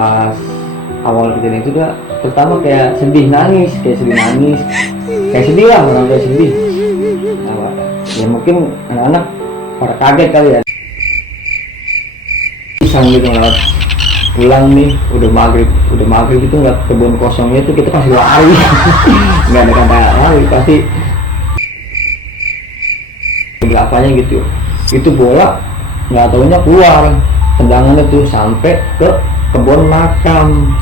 Pas awal kejadian itu gak pertama kayak sedih nangis, kayak sedih lah, orang kayak sedih. Nah, ya mungkin anak-anak pada kaget kali ya, pisang gitu lewat pulang nih, udah maghrib itu nggak, kebun kosongnya itu kita pasti lari. Nggak ada kata lari, pasti apanya gitu. Itu bola nggak taunya keluar tendangannya tuh sampai ke kebun makam.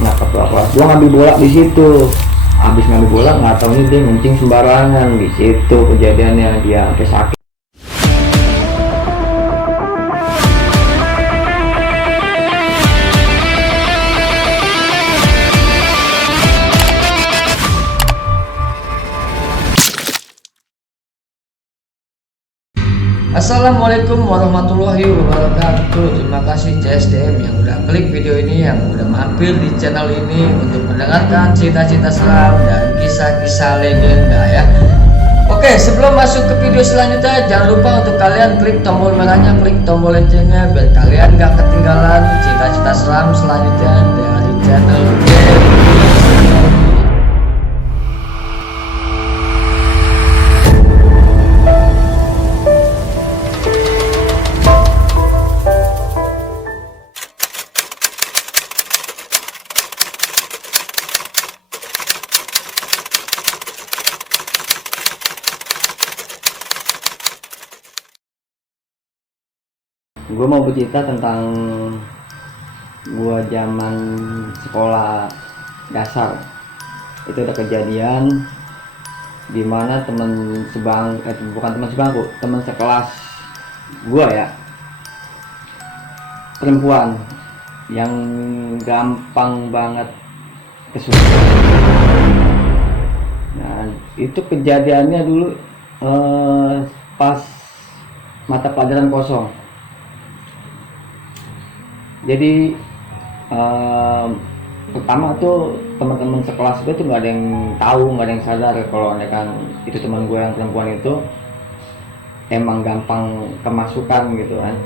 Nah kelas gua ngambil bola di situ, habis ngambil bola nggak taunya dia ngencing sembarangan di situ, kejadiannya dia sampai sakit. Assalamualaikum warahmatullahi wabarakatuh. Terima kasih CSDM yang udah klik video ini, yang udah mampir di channel ini untuk mendengarkan cerita-cerita seram dan kisah-kisah legenda ya. Oke, sebelum masuk ke video selanjutnya, jangan lupa untuk kalian klik tombol merahnya, klik tombol loncengnya biar kalian gak ketinggalan cerita-cerita seram selanjutnya dari channel ini. Gue mau bercerita tentang gue zaman sekolah dasar. Itu ada kejadian dimana bukan teman sebangku, teman sekelas gue ya, perempuan yang gampang banget kesusahan. Nah itu kejadiannya dulu pas mata pelajaran kosong. Jadi pertama tuh teman-teman sekelas gue tuh nggak ada yang tahu, nggak ada yang sadar kalau kan itu teman gue yang perempuan itu emang gampang kemasukan gitu kan.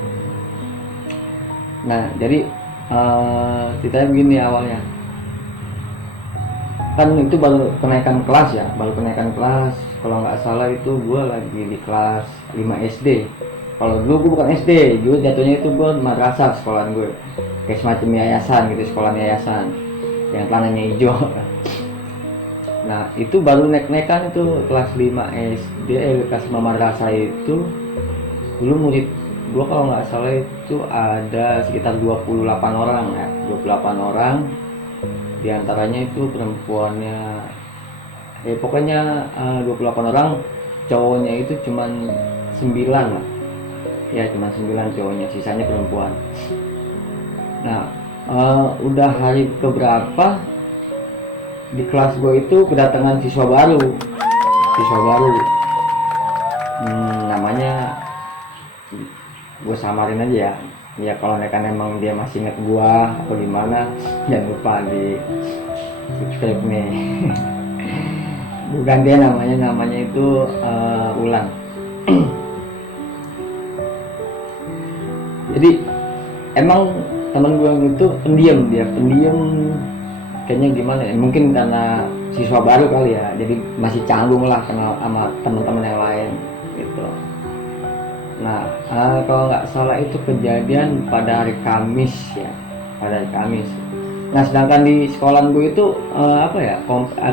Nah jadi ceritanya begini awalnya, kan itu baru kenaikan kelas ya, kalau nggak salah itu gue lagi di kelas 5 SD. Kalau dulu gue bukan SD, dulu jatuhnya itu gue madrasah sekolahan gue, kayak semacam yayasan gitu, sekolah yayasan yang celananya hijau. Nah itu baru naik-naikan itu kelas 5 SD, kelas 5 madrasah itu. Dulu murid gue kalau nggak salah itu ada sekitar 28 orang ya, 28 orang. Di antaranya itu perempuannya, pokoknya 28 orang, cowoknya itu cuman 9 lah. Ya cuma 9 cowoknya, sisanya perempuan. Nah udah hari keberapa di kelas gue itu kedatangan siswa baru. Namanya gue samarin aja ya kalau mereka emang dia masih inget gue atau gimana, jangan lupa di subscribe nih. Bukan dia namanya itu Ulan. Jadi emang temen gue yang itu pendiam, kayaknya gimana ya, mungkin karena siswa baru kali ya, jadi masih canggung lah kenal sama teman-teman yang lain gitu. Nah kalau nggak salah itu kejadian pada hari Kamis ya, Nah sedangkan di sekolahan gue itu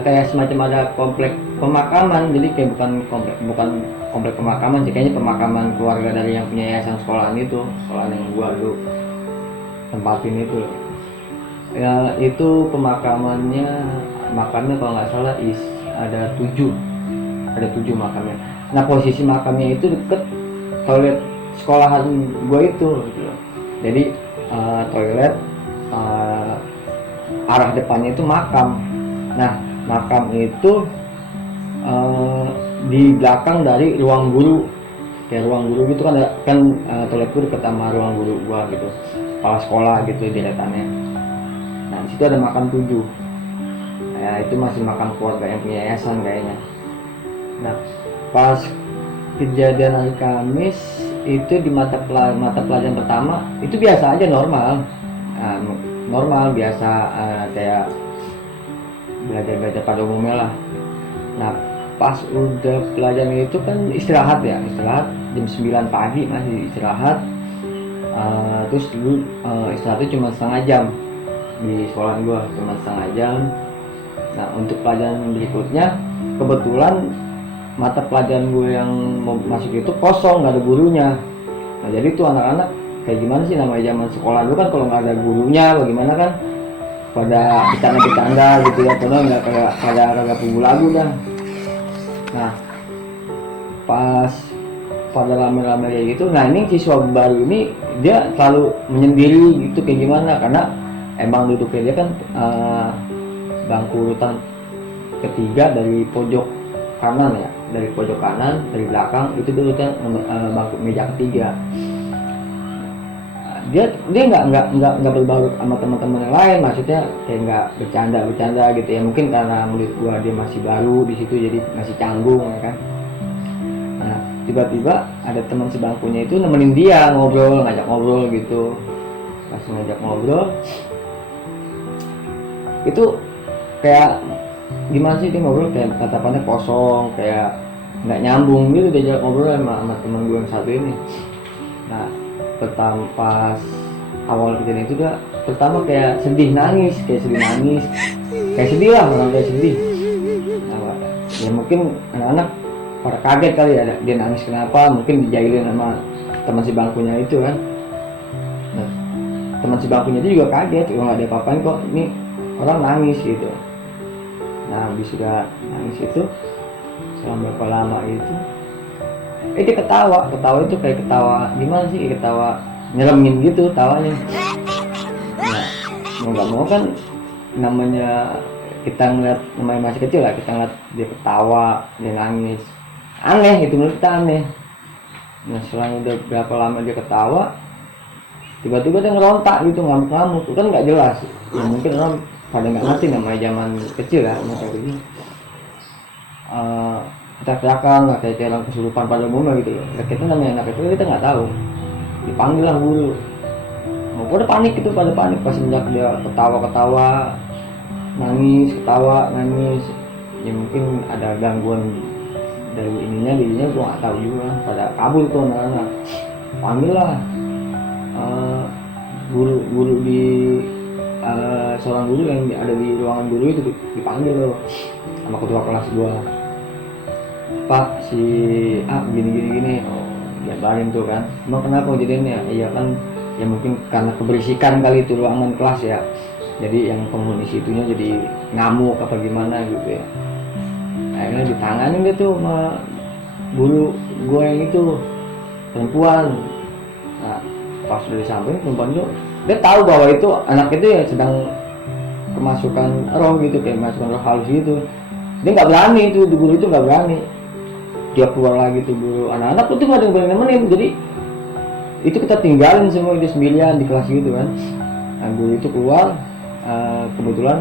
kayak semacam ada komplek pemakaman, jadi kayak bukan komplek pemakaman sih, kayaknya pemakaman keluarga dari yang punya yayasan sekolahan yang gua dulu tempatin itu loh. Ya itu makamnya kalau nggak salah ada 7 makamnya. Nah posisi makamnya itu deket toilet sekolahan gua itu gitu loh. Jadi toilet arah depannya itu makam. Nah makam itu di belakang dari ruang guru, kayak ruang guru gitu kan, toilet gue deket sama ruang guru gua gitu, kepala sekolah gitu di depannya. Nah disitu ada makam 7 ya, itu masih makam keluarga yang punya yayasan kayaknya. Nah pas kejadian hari Kamis itu di mata pelajaran pertama itu biasa aja, normal. Nah, normal biasa, kayak belajar pada umumnya lah. Nah pas udah pelajaran itu kan istirahat jam 9 pagi masih istirahat. Terus dulu istirahatnya cuma setengah jam di sekolah gua, cuma setengah jam. Nah untuk pelajaran berikutnya kebetulan mata pelajaran gue yang mau masuk itu kosong, nggak ada gurunya. Nah jadi tuh anak-anak kayak gimana sih, namanya zaman sekolah dulu kan kalau nggak ada gurunya bagaimana kan, pada bercanda-bercanda gitu ya, karena nggak kagak pugu lagu dah. Nah pas pada rame-rame kayak gitu, nah ini siswa baru ini dia selalu menyendiri gitu, kayak gimana, karena emang duduknya dia kan bangku urutan ketiga dari pojok kanan ya, dari pojok kanan, dari belakang itu duduknya bangku meja ketiga. Dia nggak berbaur sama teman-teman yang lain, maksudnya kayak nggak bercanda gitu ya, mungkin karena menurut gua dia masih baru di situ jadi masih canggung ya kan. Nah tiba-tiba ada teman sebangkunya itu nemenin dia ngobrol, ngajak ngobrol gitu. Pas ngajak ngobrol itu kayak gimana sih, dia ngobrol kayak tatapannya kosong, kayak nggak nyambung gitu diajak ngobrol sama teman gue yang satu ini. Nah pertama pas awal kejadian itu dia pertama kayak sedih nangis kayak sedih lah, orang kayak sedih. Nah, ya mungkin anak-anak pada kaget kali ya, dia nangis kenapa, mungkin dijailin sama teman si bangkunya itu kan. Nah, teman si bangkunya itu juga kaget, nggak ada apa-apain kok, ini orang nangis gitu. Nah habis udah nangis itu selama berapa lama itu dia ketawa itu kayak ketawa gimana sih, ketawa nyelemin gitu tawanya. Nah mau nggak mau kan, namanya kita ngeliat, namanya masih kecil lah, kita ngeliat dia ketawa, dia nangis, aneh itu, menurut kita aneh. Nah setelah udah berapa lama dia ketawa, tiba-tiba dia ngerontak gitu, ngamuk-ngamuk, itu kan nggak jelas ya, mungkin orang pada nggak ngerti namanya zaman kecil ya, masa ini teriak-teriakan lah kayak orang kesurupan pada umumnya gitu loh. Kita namanya anak kecil, kita nggak tahu, dipanggil lah guru. Pada panik gitu, pada panik pas sejak dia ketawa nangis, ya mungkin ada gangguan dari dirinya gua nggak tahu juga, pada kabur tuh anak-anak. Panggil lah guru di seorang guru yang ada di ruangan guru itu, dipanggil loh sama ketua kelas gua. Pak si A gini, diabarin tuh kan, emang kenapa kejadiannya? Iya kan ya mungkin karena keberisikan kali itu ruangan kelas ya, jadi yang penghuni situnya jadi ngamuk apa gimana gitu ya. Akhirnya ditanganin dia tuh sama guru gue yang itu, perempuan. Nah pas udah disampaikan, perempuan itu dia tahu bahwa itu anak itu ya sedang kemasukan roh gitu, kayak kemasukan roh halus gitu. Dia nggak berani, itu guru itu nggak berani, dia keluar lagi tuh guru. Anak-anak itu nggak ada yang berani nemenin, jadi itu kita tinggalin semua, dia sendirian di kelas gitu kan. Nah, guru itu keluar, kebetulan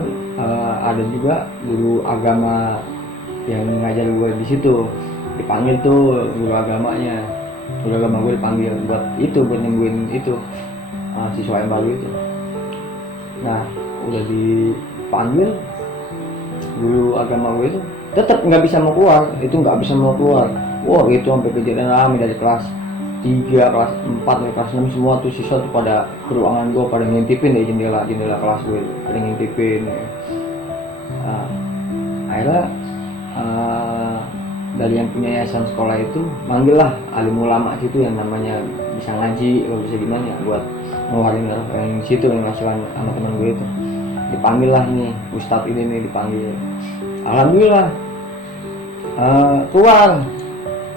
ada juga guru agama yang ngajar gue di situ, dipanggil tuh guru agamanya, guru agama gue dipanggil buat nungguin itu siswa yang baru itu. Nah udah dipanggil, guru agama gue itu tetap nggak bisa mau keluar. Wah itu sampai kejadian rame dari kelas 3, kelas 4, kelas 6 semua tuh siswa tuh pada ke ruangan gue, pada ngintipin dari jendela kelas gue, pada ngintipin ya. Akhirnya dari yang punya yayasan sekolah itu manggil lah alim ulama situ yang namanya bisa ngaji atau bisa gimana ya, buat ngeluarin yang situ yang masukan sama teman gue itu. Dipanggil lah nih Ustadz ini nih, dipanggil. Alhamdulillah keluar.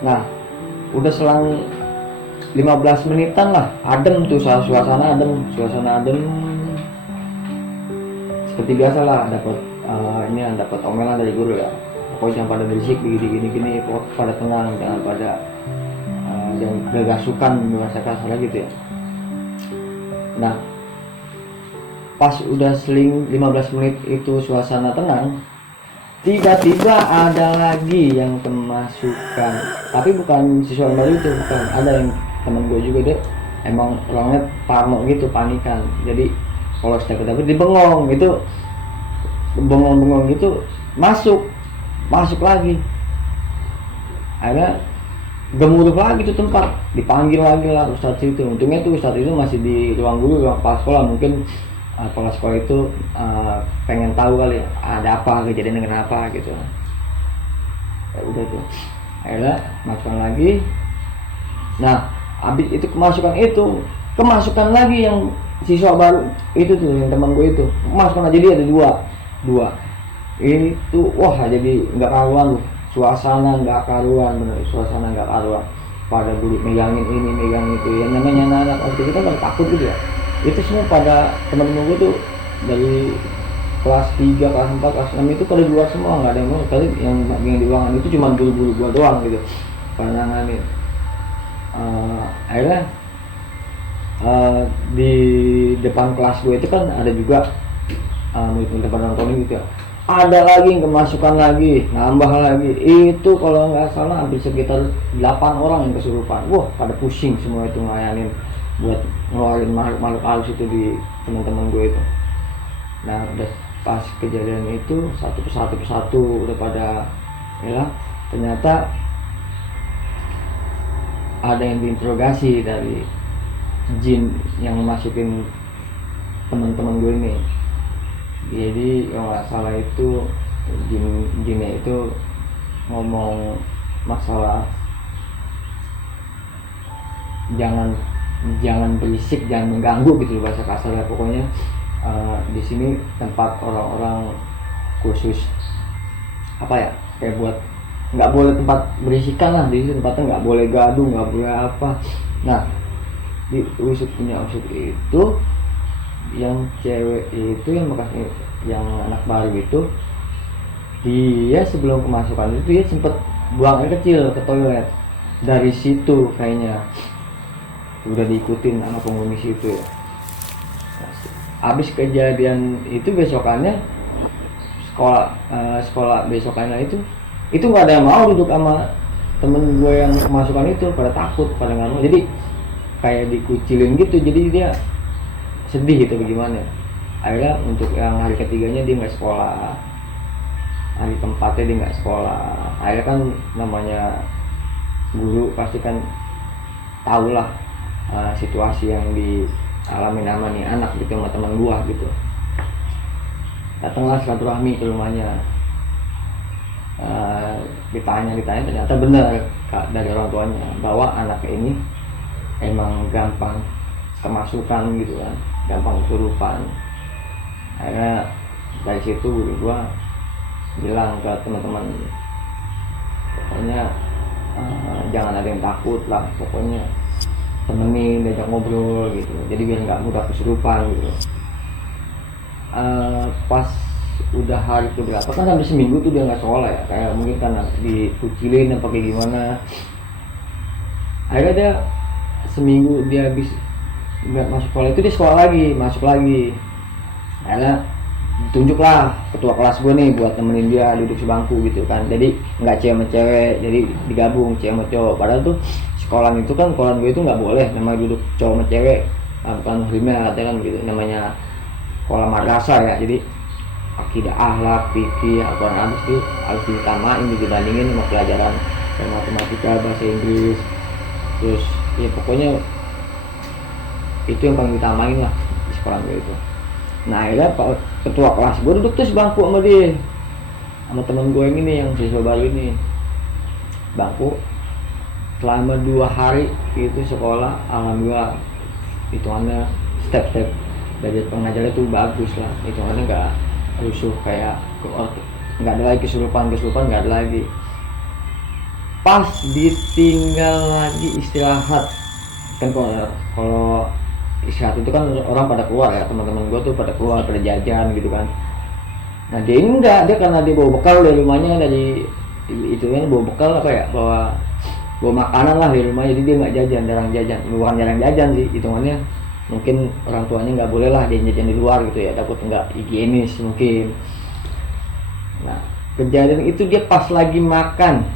Nah udah selang 15 menitan lah, adem tuh, suasana adem seperti biasa lah. Dapat dapat omelan dari guru ya, pokoknya jangan pada berisik gini, pada tenang, jangan pada jangan gagasukan merasakan salah gitu ya. Nah pas udah seling 15 menit itu suasana tenang, tiba-tiba ada lagi yang kemasukan, tapi bukan siswa yang baru itu, bukan, ada yang teman gue juga, dia emang orangnya parno gitu, panikan. Jadi kalau setiap dapet dibengong gitu, bengong gitu, masuk lagi. Akhirnya gemuruh lagi tuh tempat, dipanggil lagi lah ustadz itu. Untungnya tuh ustadz itu masih di ruang guru, ruang kepala sekolah. Mungkin kepala sekolah itu pengen tahu kali ada apa, kejadian dengan apa gitu. Ya udah tuh, akhirnya masukkan lagi. Nah habis itu kemasukan lagi yang siswa baru itu tuh, yang teman gue itu masukkan aja, dia ada dua itu. Wah jadi nggak karuan tuh, suasana nggak karuan, pada duduk megangin ini megangin itu. Yang namanya anak waktu itu kan takut gitu ya, itu semua pada teman-teman gue tuh dari kelas 3, kelas 4, kelas 6 itu pada luar semua, nggak ada yang mau. Kali yang di ruangan itu cuma guru-guru gua doang gitu pandangannya. Akhirnya di depan kelas gue itu kan ada juga murid-murid pada nonton gitu ya, ada lagi yang kemasukan lagi, nambah lagi. Itu kalau nggak salah hampir sekitar 8 orang yang kesurupan. Wah pada pusing semua itu ngelayanin buat ngeluarin makhluk halus itu di teman-teman gue itu. Nah udah pas kejadian itu satu persatu udah pada ya, ternyata ada yang diinterogasi dari jin yang masukin teman-teman gue ini. Jadi kalau nggak salah itu jinnya itu ngomong masalah jangan berisik, jangan mengganggu gitu bahasa kasarnya. Pokoknya di sini tempat orang-orang khusus apa ya, kayak buat nggak boleh tempat berisikan lah, di sini tempatnya nggak boleh gaduh, nggak boleh apa. Nah di usut itu yang cewek itu, yang bekas yang anak baru itu, dia sebelum kemasukan itu dia sempet buang air kecil ke toilet. Dari situ kayaknya udah diikutin sama penghuni situ ya. Habis kejadian itu besokannya sekolah besokannya itu nggak ada yang mau duduk sama temen gue yang kemasukan itu, pada takut, pada nggak mau. Jadi kayak dikucilin gitu, jadi dia sedih gitu bagaimana. Akhirnya untuk yang hari ketiganya dia nggak sekolah, hari keempatnya dia nggak sekolah. Akhirnya kan namanya guru pasti kan tahu lah situasi yang dialami nama nih anak gitu sama teman gua gitu. Datanglah silaturahmi ke rumahnya, ditanya ternyata benar dari orang tuanya bahwa anaknya ini emang gampang kemasukan gitu kan, gampang kesurupan. Akhirnya dari situ gua bilang ke teman-teman, pokoknya jangan ada yang takut lah, pokoknya temenin, diajak ngobrol gitu, jadi biar nggak mudah kesurupan gitu. Pas udah hari keberapa kan, sampai seminggu tuh dia nggak sekolah ya, kayak mungkin karena dikucilin apa kayak gimana. Akhirnya dia seminggu dia habis nggak masuk sekolah itu, dia sekolah lagi, masuk lagi. Akhirnya ditunjuklah ketua kelas gue nih buat temenin dia duduk sebangku gitu kan, jadi nggak cewek sama cewek, jadi digabung cewek sama cowok. Padahal tuh sekolah itu kan, sekolah gue itu nggak boleh namanya duduk cowok sama cewek, bukan muslimnya katanya kan gitu, namanya sekolah madrasah ya. Jadi akidah, akhlak, fikih, Al-Quran hadis itu harus ditamain, dibandingin sama pelajaran kayak matematika, bahasa Inggris, terus ya pokoknya itu yang paling ditamain lah di sekolah gue itu. Nah akhirnya ketua kelas gue duduk tuh sebangku sama dia, sama temen gue yang ini, yang siswa baru ini, bangku selama 2 hari itu sekolah. Alhamdulillah hitungannya step-step dari pengajarnya tuh bagus lah, hitungannya nggak rusuh kayak nggak ada lagi kesurupan, nggak ada lagi. Pas ditinggal lagi istirahat kan, kalau istirahat itu kan orang pada keluar ya, teman-teman gue tuh pada keluar, pada jajan gitu kan. Nah dia ini enggak, dia karena dia bawa bekal dari rumahnya, dari itu kan bawa bekal apa ya, bawa makanan lah di rumah, jadi dia nggak jajan, bukan jarang jajan sih hitungannya. Mungkin orang tuanya nggak boleh lah dia jajan di luar gitu ya, takut nggak higienis mungkin. Nah kejadian itu dia pas lagi makan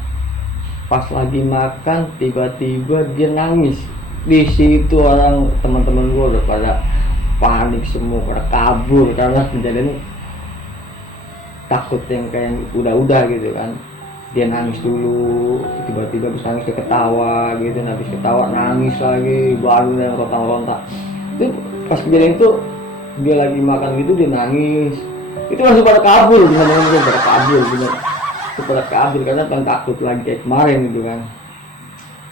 tiba-tiba dia nangis. Di situ orang teman-teman gue udah pada panik semua, pada kabur karena kejadian takut yang kayak udah gitu kan. Dia nangis dulu, tiba-tiba habis nangis dia ketawa gitu, habis ketawa nangis lagi, baru dia rontak-rontak. Itu pas kejadian itu dia lagi makan gitu dia nangis, itu langsung pada kabur, gimana itu pada kabur bener, itu pada kabur karena kan takut lagi kayak kemarin gitu kan.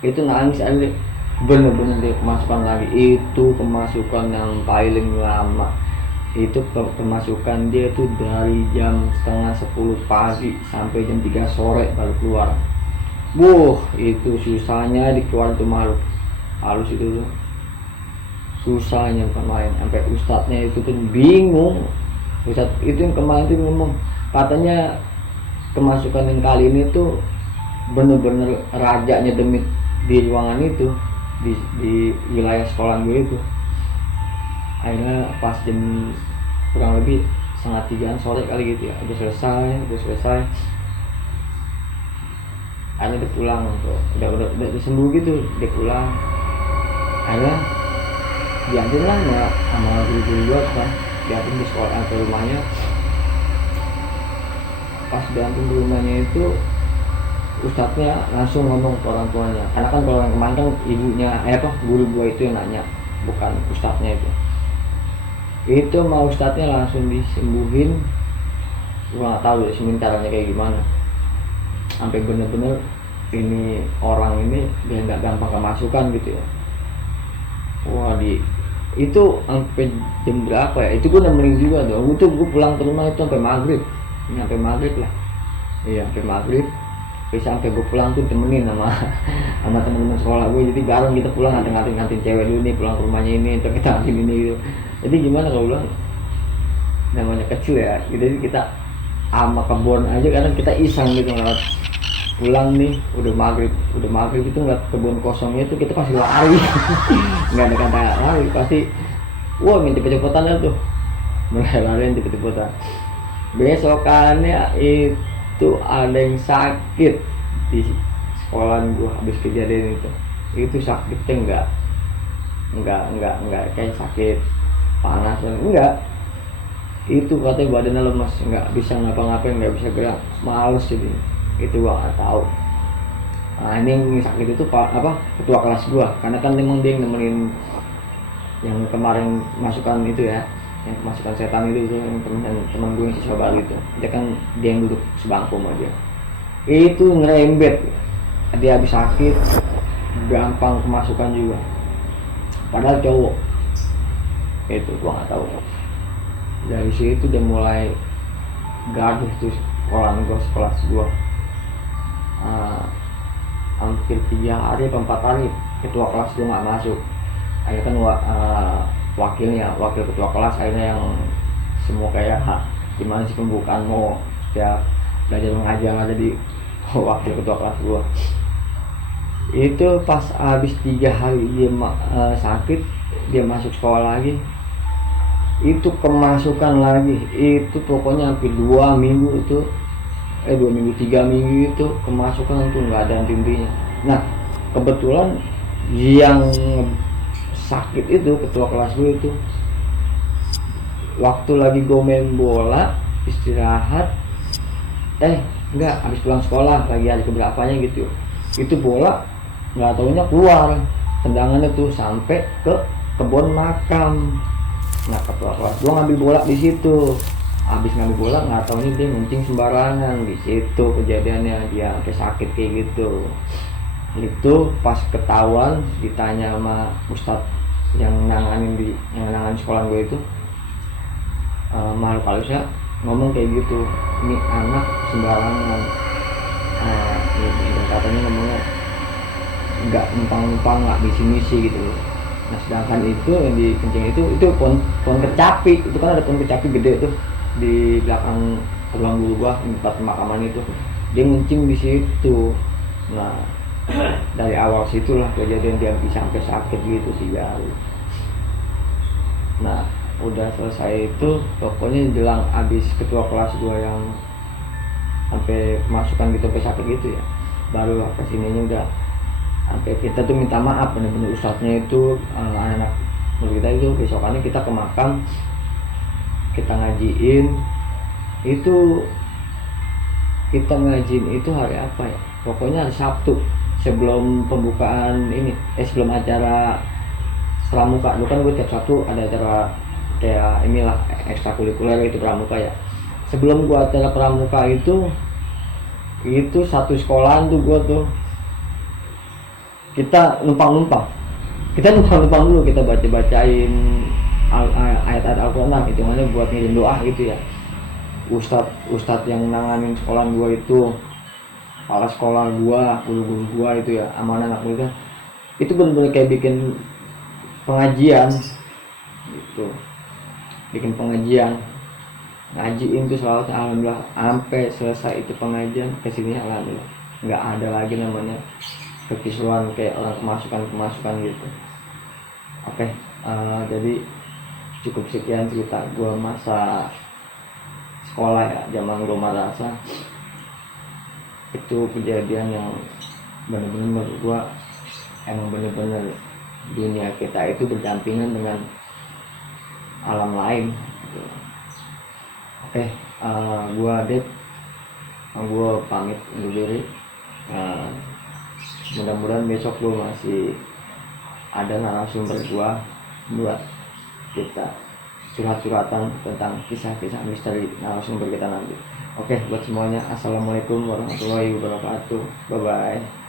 Itu nangis aja bener-bener dia kemasukan lagi, itu kemasukan yang paling lama. Itu kemasukan dia tuh dari jam setengah 10 pagi sampai jam 3 sore baru keluar. Itu susahnya dikeluar tuh makhluk halus itu tuh, susahnya bukan main. Sampai ustadznya itu tuh bingung. Ustadz itu yang kemarin tuh ngomong, katanya kemasukan yang kali ini tuh bener-bener rajanya demit di ruangan itu, di wilayah sekolah gue itu. Akhirnya pas jam kurang lebih 2:30 sore kali gitu ya, udah selesai. Akhirnya dia pulang tuh, udah sembuh gitu, dia pulang. Akhirnya diantar lah sama guru-guru gua kan, diantar di sekolah ke rumahnya. Pas diantar ke rumahnya itu ustadznya langsung ngomong ke orang tuanya, karena kan kalau yang kemarin kan ibunya guru gua itu yang nanya, bukan ustadznya itu mau ustadznya langsung disembuhin. Gua nggak tahu disembuhin caranya kayak gimana, sampai bener-bener ini orang ini dia nggak gampang kemasukan gitu ya. Itu sampai jam berapa ya, itu gua nemenin juga tuh. Gua pulang ke rumah itu sampai maghrib lah, iya sampai maghrib. Sampai gue pulang tuh temenin sama teman-teman sekolah gue, jadi bareng kita pulang ngantin cewek dulu nih, pulang ke rumahnya ini, terus kita ngantin ini gitu. Jadi gimana kalau bilang, namanya kecil ya, jadi kita sama kebun aja kadang kita iseng gitu ngeliat pulang nih udah maghrib itu ngeliat kebun kosongnya itu kita pasti lari. Nggak ada kata lari, pasti main cepet-cepetan tuh, mulai lari cepet-cepetan. Besokannya itu ada yang sakit di sekolah gua habis kejadian itu sakitnya enggak kayak sakit panas, enggak, itu katanya badannya lemas, nggak bisa ngapa-ngapain, nggak bisa gerak, males jadi. Itu gua nggak tahu. Nah ini yang sakit itu ketua kelas gua, karena kan memang dia yang nemenin yang kemarin masukan itu ya, yang kemasukan setan itu yang teman gue yang siswa baru itu. Dia kan dia yang duduk sebangku sama dia, itu ngerembet, dia habis sakit gampang kemasukan juga, padahal cowok. Itu gua nggak tahu. Dari situ dia mulai gaduh tuh kelas gua. Hampir 3 hari atau 4 hari ketua kelas gua nggak masuk. Akhirnya kan wakil ketua kelas akhirnya yang semua kayak gimana sih pembukaan mau setiap belajar mengajar ada di wakil ketua kelas gua. Itu pas habis 3 hari dia sakit, dia masuk sekolah lagi, itu kemasukan lagi. Itu pokoknya hampir 2 minggu itu 2 minggu 3 minggu itu kemasukan itu nggak ada henti-hentinya. Nah kebetulan yang sakit itu ketua kelas gue itu waktu lagi gue main bola istirahat, enggak, habis pulang sekolah lagi hari keberapanya gitu, itu bola nggak taunya keluar tendangannya tuh sampai ke kebun makam. Nah ketua kelas gue ngambil bola di situ, habis ngambil bola nggak taunya dia ngencing sembarangan di situ. Kejadiannya dia sampai sakit kayak gitu. Itu pas ketahuan ditanya sama ustadz yang nanganin sekolah gue itu, makhluk halusnya ngomong kayak gitu, ini anak sembarangan. Katanya ngomongnya nggak numpang-numpang, nggak misi-misi gitu loh. Nah sedangkan itu yang dikencing itu pohon kecapi, itu kan ada pohon kecapi gede tuh di belakang ruang guru gua, tempat pemakaman itu, dia ngencing di situ. Nah dari awal situlah kejadian dia bisa sampai sakit gitu sih ya. Nah udah selesai itu pokoknya jelang abis ketua kelas gua yang sampai kemasukan gitu sampai sakit gitu ya, baru kesininya udah sampai kita tuh minta maaf bener-bener ustadznya itu anak menurut kita itu besokannya kita ke makam, kita ngajiin. Itu kita ngajiin itu hari apa ya, pokoknya hari Sabtu sebelum pembukaan ini, sebelum acara pramuka. Dulu kan gue tiap Sabtu ada acara kayak inilah ekstrakurikuler itu pramuka ya. Sebelum gue acara pramuka itu satu sekolahan tuh gue tuh kita numpang dulu, kita bacain ayat-ayat Al-Quran, hitungannya buat ngirim doa gitu ya. Ustadz yang nanganin sekolah gua itu, kepala sekolah gua, guru-guru gua itu ya, amanah anak muda, itu bener-bener kayak bikin pengajian gitu, ngajiin tuh selalu. Alhamdulillah sampai selesai itu pengajian kesini, alhamdulillah nggak ada lagi namanya kekisruhan kayak orang kemasukan gitu. Oke, jadi cukup sekian cerita gua masa sekolah ya, zaman gua madrasah. Itu kejadian yang benar-benar menurut gua emang benar-benar dunia kita itu berdampingan dengan alam lain gitu. Oke, gua Dep, gua pamit undur diri. Mudah-mudahan besok gua masih ada narasumber gua buat kita curhat-curhatan tentang kisah-kisah misteri narasumber kita nanti. Oke, buat semuanya, assalamualaikum warahmatullahi wabarakatuh. Bye bye.